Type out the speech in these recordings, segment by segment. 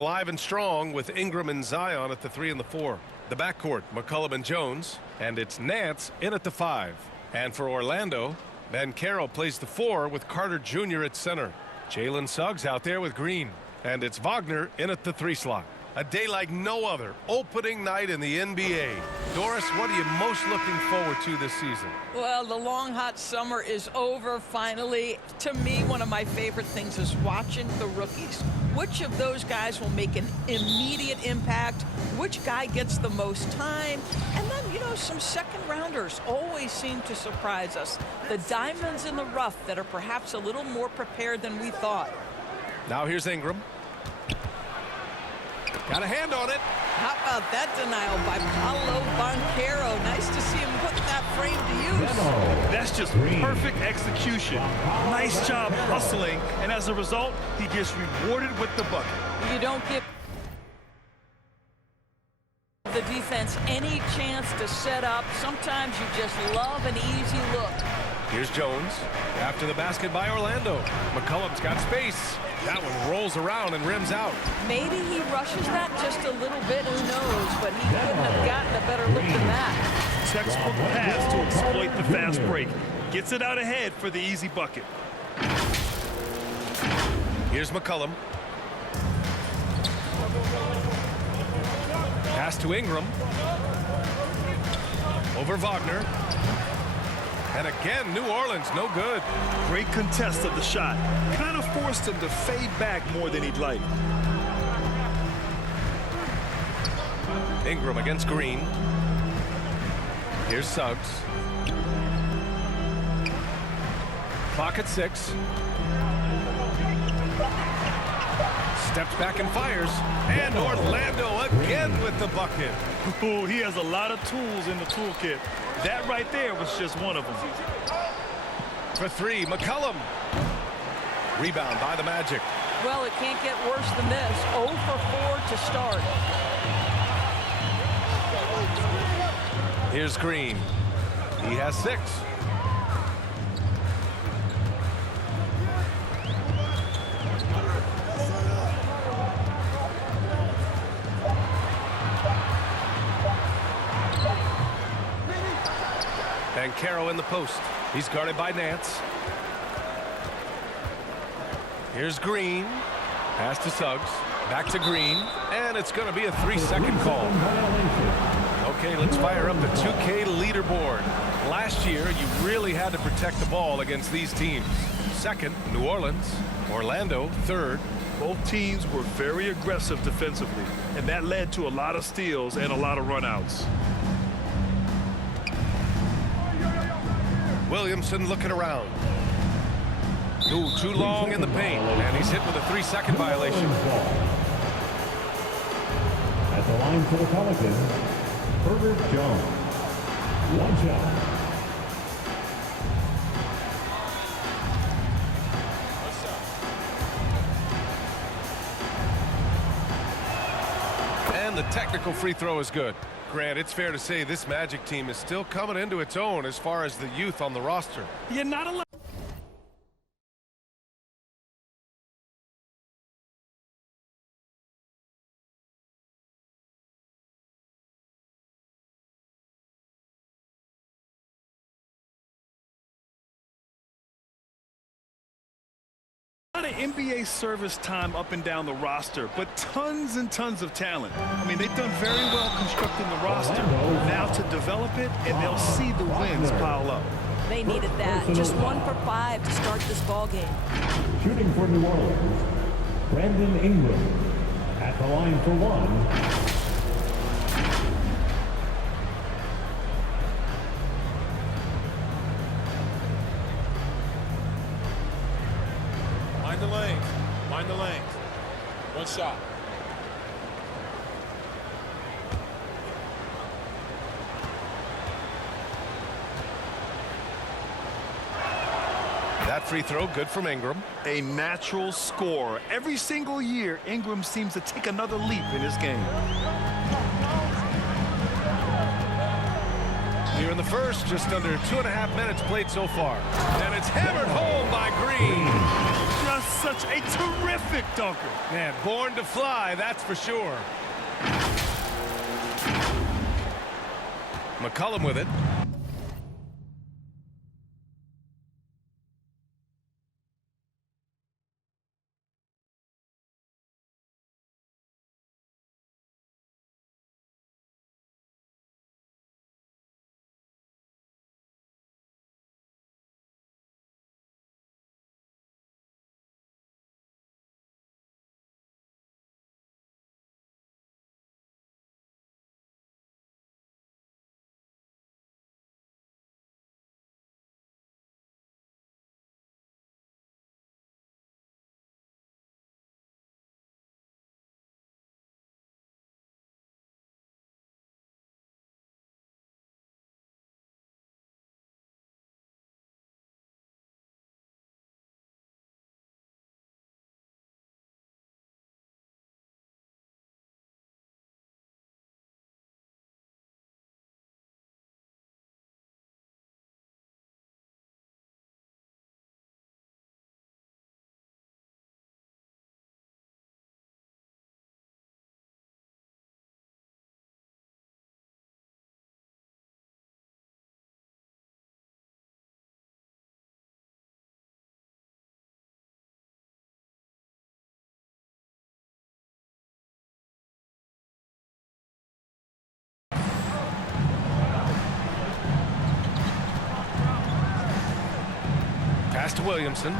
Live and strong with Ingram and Zion at the 3 and the 4. The backcourt, McCollum and Jones. And it's Nance in at the 5. And for Orlando, Banchero plays the 4 with Carter Jr. at center. Jalen Suggs out there with Green. And it's Wagner in at the 3 slot. A day like no other. Opening night in the NBA. Doris, what are you most looking forward to this season? Well, the long, hot summer is over finally. To me, one of my favorite things is watching the rookies. Which of those guys will make an immediate impact? Which guy gets the most time? And then, you know, some second-rounders always seem to surprise us. The diamonds in the rough that are perhaps a little more prepared than we thought. Now here's Ingram. Got a hand on it. How about that denial by Paolo Banchero? Nice to see him put that frame to use. That's just perfect execution. Nice job hustling, and as a result, he gets rewarded with the bucket. You don't give the defense any chance to set up. Sometimes you just love an easy look. Here's Jones. After the basket by Orlando. McCollum's got space. That one rolls around and rims out. Maybe he rushes that just a little bit, who knows, but he couldn't have gotten a better look than that. Textbook pass to exploit the fast break. Gets it out ahead for the easy bucket. Here's McCollum. Pass to Ingram. Over Wagner. And again, New Orleans, no good. Great contest of the shot. Kind of forced him to fade back more than he'd like. Ingram against Green. Here's Suggs. Clock at 6. Steps back and fires. And Orlando again with the bucket. Ooh, he has a lot of tools in the toolkit. That right there was just one of them. For 3, McCollum. Rebound by the Magic. Well, it can't get worse than this. 0 for 4 to start. Here's Green. He has 6. Banchero in the post. He's guarded by Nance. Here's Green. Pass to Suggs. Back to Green. And it's going to be a 3-second call. Okay, let's fire up the 2K leaderboard. Last year, you really had to protect the ball against these teams. Second, New Orleans. Orlando, third. Both teams were very aggressive defensively, and that led to a lot of steals and a lot of runouts. Williamson looking around. Ooh, too long in the paint, and he's hit with a 3-second violation. At the line for the Pelicans, Herbert Jones. 1 shot. And the technical free throw is good. Grant, it's fair to say this Magic team is still coming into its own as far as the youth on the roster. You're not allowed. A lot of NBA service time up and down the roster, but tons and tons of talent. I mean, they've done very well constructing the roster. Now to develop it, and they'll see the wins pile up. They needed that. Just 1 for 5 to start this ball game. Shooting for New Orleans, Brandon Ingram. At the line for 1. Mind the lane. Mind the lane. 1 shot. That free throw good from Ingram. A natural scorer. Every single year, Ingram seems to take another leap in his game. Here in the first, just under 2.5 minutes played so far. And it's hammered home by Green. Just such a terrific dunker. Man, born to fly, that's for sure. McCollum with it. Pass to Williamson.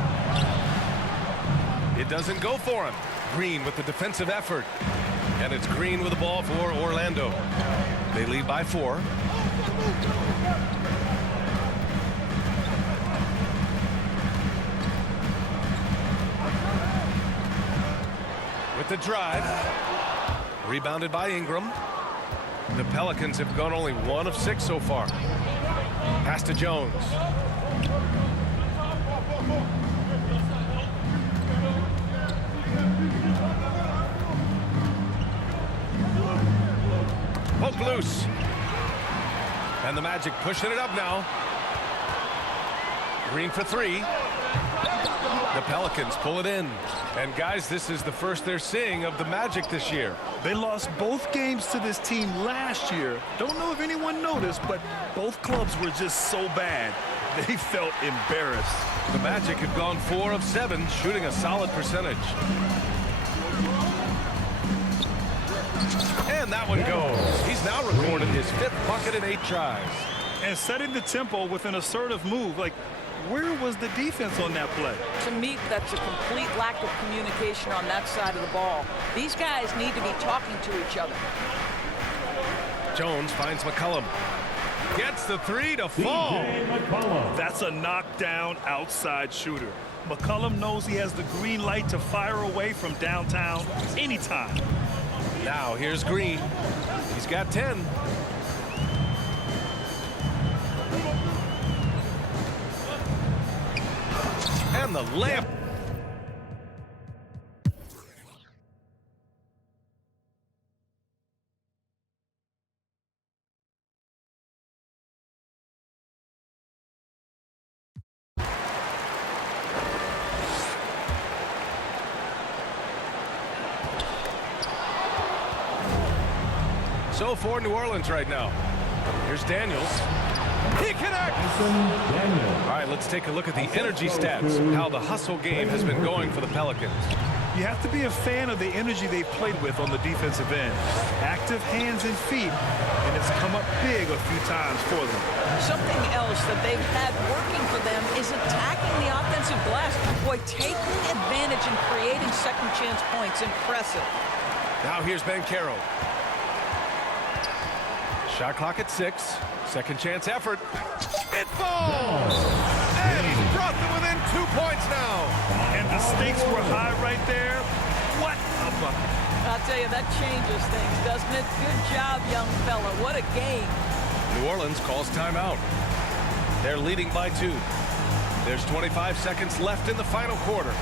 It doesn't go for him. Green with the defensive effort. And it's Green with the ball for Orlando. They lead by 4. With the drive. Rebounded by Ingram. The Pelicans have gone only 1 of 6 so far. Pass to Jones. Poke loose. And the Magic pushing it up now. Green for 3. The Pelicans pull it in. And guys, this is the first they're seeing of the Magic this year. They lost both games to this team last year. Don't know if anyone noticed, but both clubs were just so bad. They felt embarrassed. The Magic have gone 4 of 7, shooting a solid percentage. And that one goes. He's now recorded his 5th bucket in 8 tries. And setting the tempo with an assertive move. Like, where was the defense on that play? To me, that's a complete lack of communication on that side of the ball. These guys need to be talking to each other. Jones finds McCollum. Gets the 3 to fall. That's a knockdown outside shooter. McCollum knows he has the green light to fire away from downtown anytime. Now here's Green. He's got 10. And the layup. So for New Orleans right now. Here's Daniels. He connects! All right, let's take a look at the energy stats, how the hustle game has been going for the Pelicans. You have to be a fan of the energy they played with on the defensive end. Active hands and feet, and it's come up big a few times for them. Something else that they've had working for them is attacking the offensive glass. Boy, taking advantage and creating second chance points. Impressive. Now here's Banchero. Shot clock at 6. Second chance effort. It falls! And he's brought them within 2 points now. And the stakes were high right there. What a bucket. I'll tell you, that changes things, doesn't it? Good job, young fella. What a game. New Orleans calls timeout. They're leading by 2. There's 25 seconds left in the final quarter.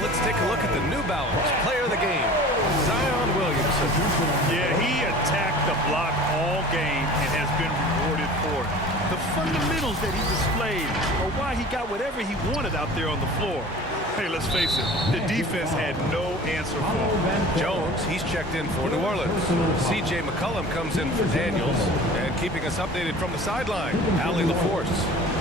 Now let's take a look at the New Balance player of the game, Zion Williamson. Yeah, he attacked the block all game and has been rewarded for it. The fundamentals that he displayed are why he got whatever he wanted out there on the floor. Hey, let's face it, the defense had no answer for him. Jones, he's checked in for New Orleans. C.J. McCollum comes in for Daniels. And keeping us updated from the sideline, Allie LaForce.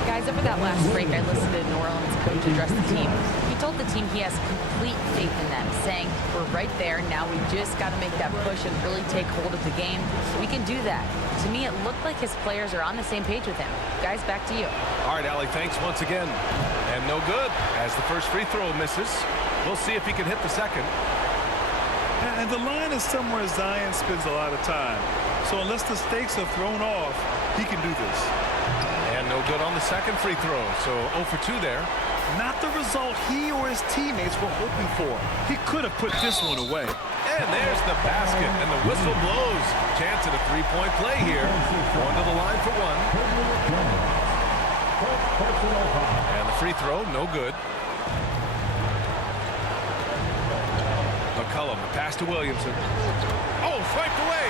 Guys, over that last break, I listened to New Orleans coach address the team. He told the team he has complete faith in them, saying, we're right there, now we just got to make that push and really take hold of the game. We can do that. To me, it looked like his players are on the same page with him. Guys, back to you. All right, Allie, thanks once again. And no good, as the first free throw misses. We'll see if he can hit the second. And the line is somewhere Zion spends a lot of time. So unless the stakes are thrown off, he can do this. And no good on the second free throw, so 0 for 2 there. Not the result he or his teammates were hoping for. He could have put this one away. And there's the basket, and the whistle blows. Chance at a three-point play here. Going to the line for one. And the free throw, no good. McCollum, the pass to Williamson. Oh, swiped away.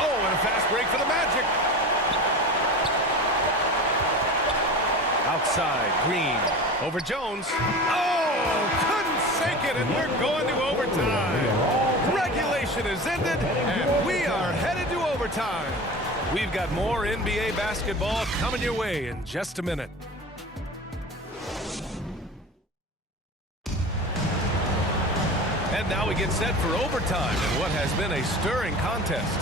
Oh, and a fast break for the Magic. Outside, Green over Jones. Oh, couldn't sink it, and we're going to overtime. Regulation is ended, and we are headed to overtime. We've got more NBA basketball coming your way in just a minute. And now we get set for overtime in what has been a stirring contest.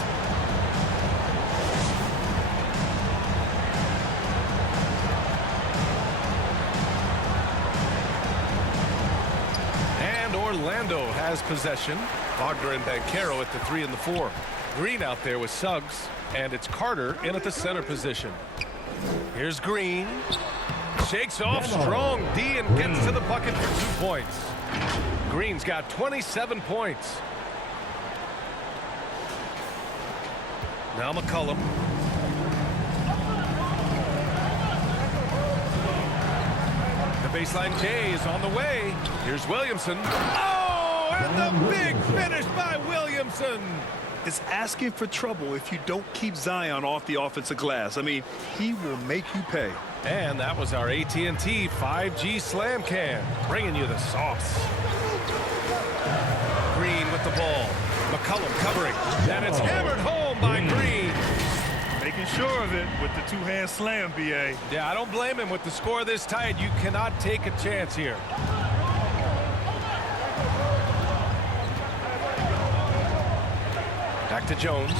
And Orlando has possession. Wagner and Banchero at the 3 and the 4. Green out there with Suggs, and it's Carter in at the center position. Here's Green. Shakes off strong D and gets to the bucket for 2 points. Green's got 27 points. Now McCollum. The baseline J is on the way. Here's Williamson. Oh, and the big finish by Williamson. It's asking for trouble if you don't keep Zion off the offensive glass. I mean, he will make you pay. And that was our AT&T 5G Slam Cam, bringing you the sauce. Green with the ball. McCollum covering. And it's hammered home by Green. Making sure of it with the two-hand slam, B.A. Yeah, I don't blame him. With the score this tight, you cannot take a chance here. Back to Jones.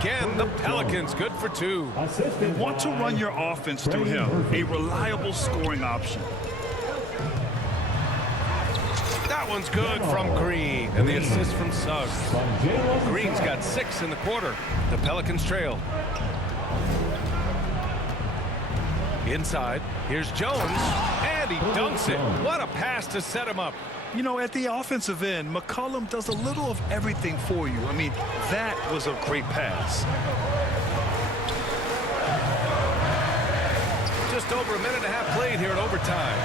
Again, the Pelicans good for 2. You want to run your offense through him, a reliable scoring option. That one's good from Green, and the assist from Suggs. Green's got 6 in the quarter. The Pelicans trail. Inside, here's Jones, and he dunks it. What a pass to set him up. You know, at the offensive end, McCollum does a little of everything for you. I mean, that was a great pass. Just over a minute and a half played here in overtime.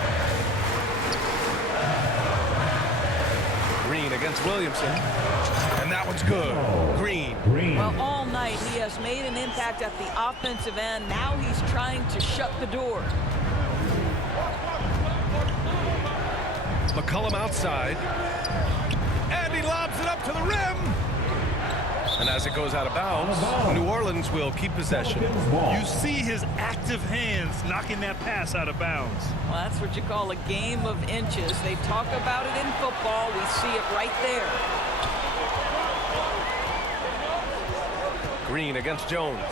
Green against Williamson. And that one's good. Green. Well, all night he has made an impact at the offensive end. Now he's trying to shut the door. McCollum outside. And he lobs it up to the rim. And as it goes out of bounds, New Orleans will keep possession. You see his active hands knocking that pass out of bounds. Well, that's what you call a game of inches. They talk about it in football. We see it right there. Green against Jones.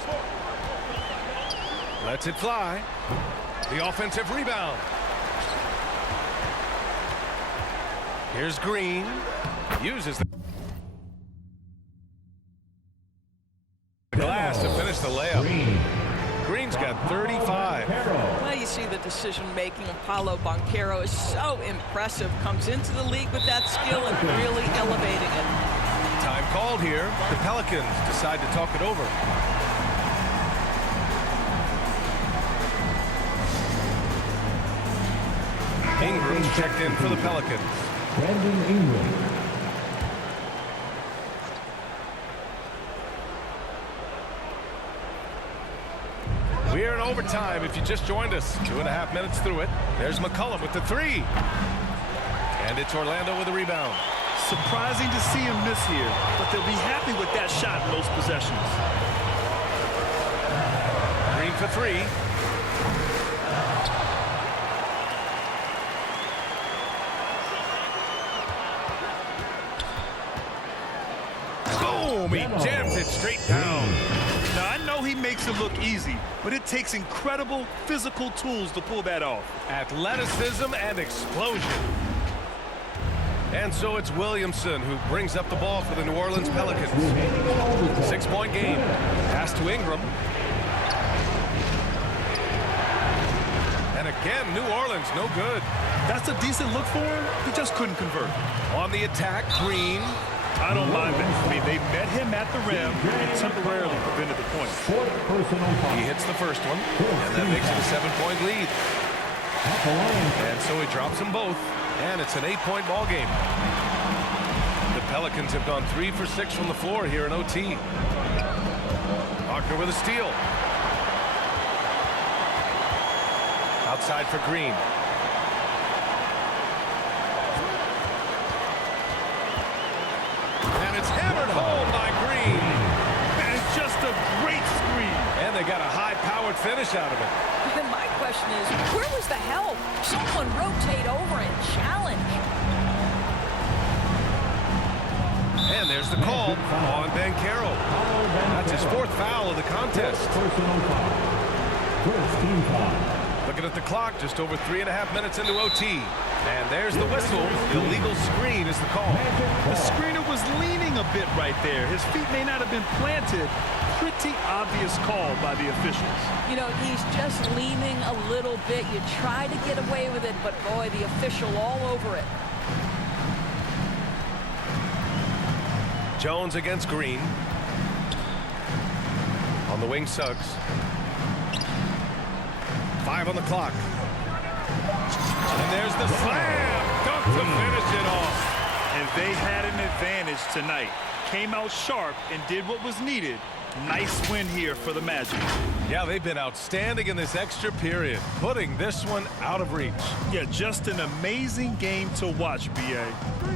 Lets it fly. The offensive rebound. Here's Green. Uses the glass to finish the layup. Green's got 35. Well, you see the decision-making of Paolo Banchero is so impressive. Comes into the league with that skill and really elevating it. Time called here. The Pelicans decide to talk it over. checked in for the Pelicans. Brandon Ingram. We're in overtime if you just joined us. 2.5 minutes through it. There's McCollum with the three. And it's Orlando with a rebound. Surprising to see him miss here, but they'll be happy with that shot in those possessions. Green for three. Boom! He jams it straight down. Now, I know he makes it look easy, but it takes incredible physical tools to pull that off. Athleticism and explosion. And so it's Williamson who brings up the ball for the New Orleans Pelicans. 6-point game. Pass to Ingram. And again, New Orleans, no good. That's a decent look for him. He just couldn't convert. On the attack, Green. I don't mind that. I mean, they met him at the rim and temporarily prevented the point. Fourth personal foul. He hits the first one, and that makes it a 7-point lead. At the line. And so he drops them both, and it's an 8-point ball game. The Pelicans have gone 3 for 6 from the floor here in OT. Wagner with a steal. Outside for Green. And it's hammered home by Green. And just a great screen. And they got a high-powered finish out of it. And my question is, where was the help? Someone rotate over and challenge. And there's the call on Banchero. That's his 4th foul of the contest. Personal foul. First team foul. Looking at the clock, just over 3.5 minutes into OT. And there's the whistle. Illegal screen is the call. The screener was leaning a bit right there. His feet may not have been planted. Pretty obvious call by the officials. You know, he's just leaning a little bit. You try to get away with it, but boy, the official all over it. Jones against Green. On the wing, Suggs. 5 on the clock. And there's the slam. Dunk to finish it off. And they had an advantage tonight. Came out sharp and did what was needed. Nice win here for the Magic. Yeah, they've been outstanding in this extra period, putting this one out of reach. Yeah, just an amazing game to watch, B.A.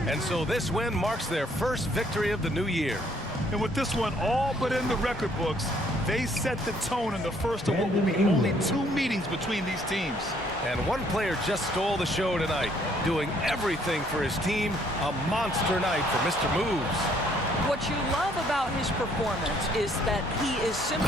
And so this win marks their first victory of the new year. And with this one all but in the record books, they set the tone in the first of what will be only 2 meetings between these teams. And one player just stole the show tonight, doing everything for his team. A monster night for Mr. Moves. What you love about his performance is that he is simply...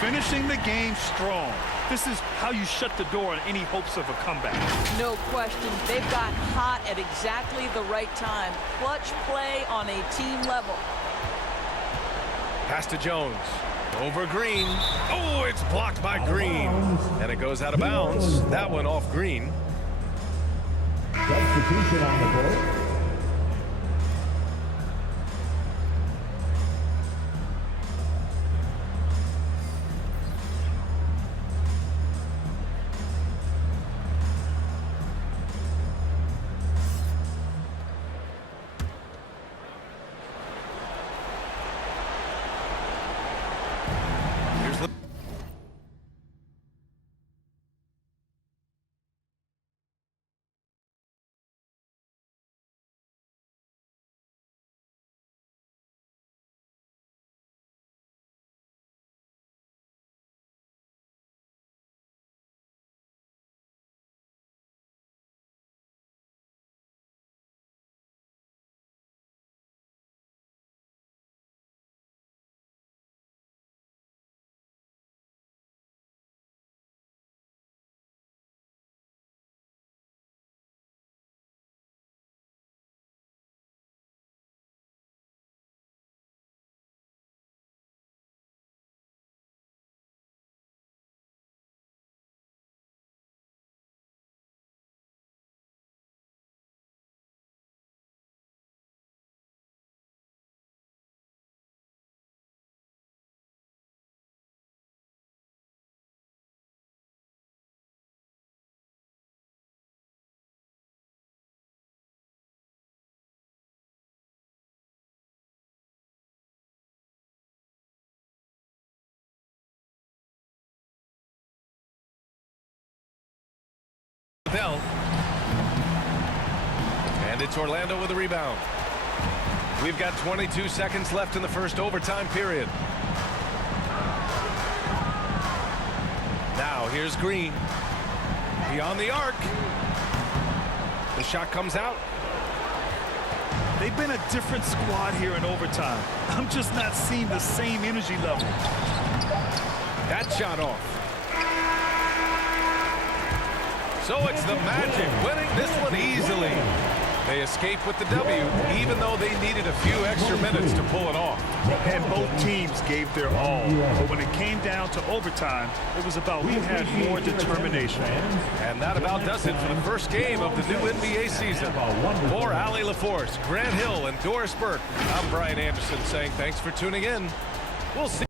Finishing the game strong. This is how you shut the door on any hopes of a comeback. No question. They've got hot at exactly the right time. Clutch play on a team level. Pass to Jones. Over Green. Oh, it's blocked by Green. And it goes out of bounds. That one off Green. Substitution on the court. Wendell. And it's Orlando with the rebound. We've got 22 seconds left in the first overtime period. Now here's Green. Beyond the arc. The shot comes out. They've been a different squad here in overtime. I'm just not seeing the same energy level. That shot off. So it's the Magic winning this one easily. They escape with the W, even though they needed a few extra minutes to pull it off. And both teams gave their all. But when it came down to overtime, it was about who had more determination. And that about does it for the first game of the new NBA season. For Allie LaForce, Grant Hill, and Doris Burke, I'm Brian Anderson saying thanks for tuning in. We'll see.